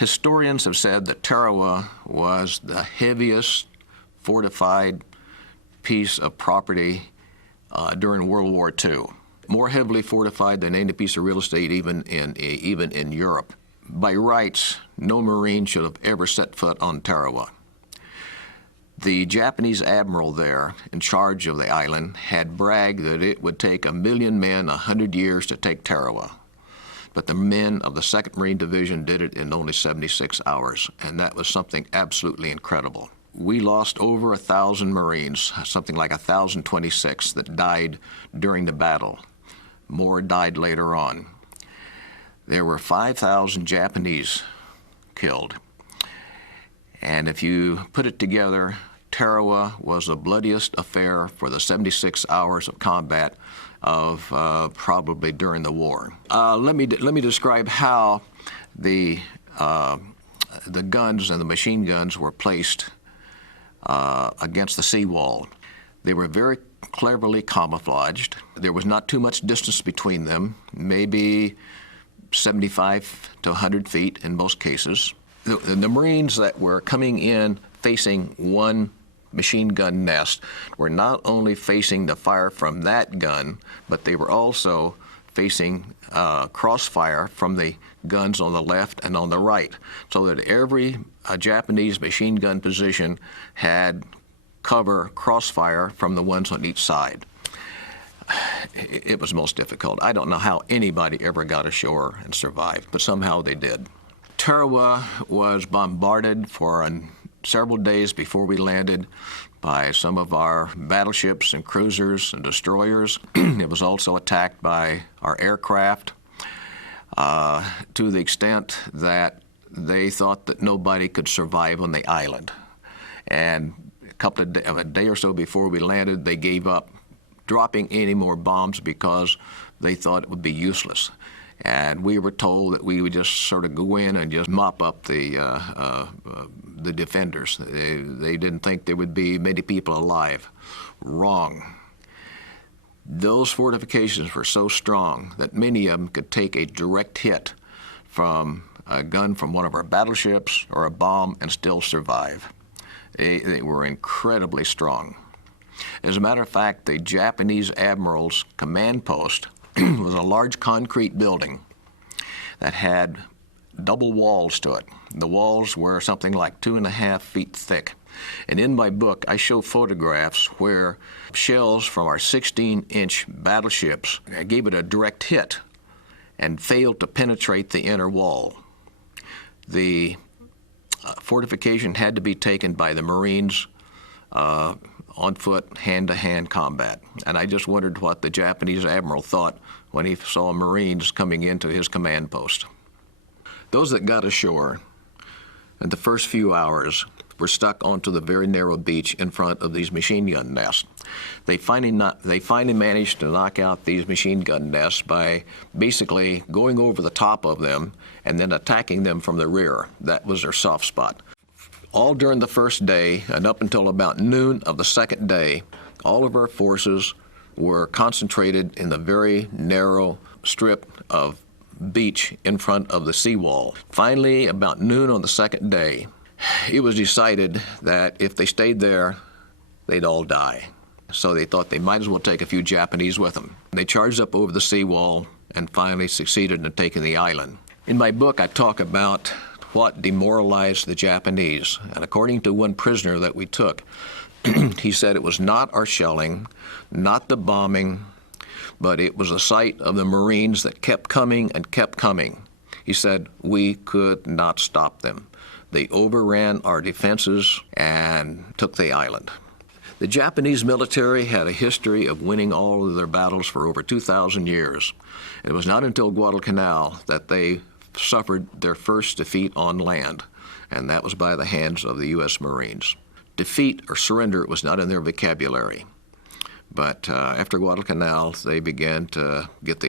Historians have said that Tarawa was the heaviest fortified piece of property during World War II, more heavily fortified than any piece of real estate even in Europe. By rights, no Marine should have ever set foot on Tarawa. The Japanese admiral there, in charge of the island, had bragged that it would take 1,000,000 men 100 years to take Tarawa. But the men of the 2nd Marine Division did it in only 76 hours, and that was something absolutely incredible. We lost over 1,000 Marines, something like 1,026 that died during the battle. More died later on. There were 5,000 Japanese killed. And if you put it together, Tarawa was the bloodiest affair for the 76 hours of combat of probably during the war. Let me describe how the guns and the machine guns were placed against the seawall. They were very cleverly camouflaged. There was not too much distance between them, maybe 75 to 100 feet in most cases. The Marines that were coming in facing one machine gun nest were not only facing the fire from that gun, but they were also facing crossfire from the guns on the left and on the right, so that every Japanese machine gun position had cover crossfire from the ones on each side. It was most difficult. I don't know how anybody ever got ashore and survived, but somehow they did. Tarawa was bombarded for several days before we landed by some of our battleships and cruisers and destroyers. It was also attacked by our aircraft to the extent that they thought that nobody could survive on the island. And a day or so before we landed, they gave up dropping any more bombs because they thought it would be useless. And we were told that we would just sort of go in and just mop up the defenders. They didn't think there would be many people alive. Wrong. Those fortifications were so strong that many of them could take a direct hit from a gun from one of our battleships or a bomb and still survive. They were incredibly strong. As a matter of fact, the Japanese admiral's command post was a large concrete building that had double walls to it. The walls were something like 2.5 feet thick. And in my book, I show photographs where shells from our 16-inch battleships gave it a direct hit and failed to penetrate the inner wall. The fortification had to be taken by the Marines on foot, hand-to-hand combat. And I just wondered what the Japanese admiral thought when he saw Marines coming into his command post. Those that got ashore in the first few hours were stuck onto the very narrow beach in front of these machine gun nests. They finally managed to knock out these machine gun nests by basically going over the top of them and then attacking them from the rear. That was their soft spot. All during the first day and up until about noon of the second day, all of our forces were concentrated in the very narrow strip of beach in front of the seawall. Finally, about noon on the second day, it was decided that if they stayed there, they'd all die. So they thought they might as well take a few Japanese with them. They charged up over the seawall and finally succeeded in taking the island. In my book, I talk about what demoralized the Japanese. And according to one prisoner that we took, he said it was not our shelling, not the bombing, but it was the sight of the Marines that kept coming and kept coming. He said we could not stop them. They overran our defenses and took the island. The Japanese military had a history of winning all of their battles for over 2,000 years. It was not until Guadalcanal that they suffered their first defeat on land, and that was by the hands of the U.S. Marines. Defeat or surrender was not in their vocabulary, but after Guadalcanal, they began to get the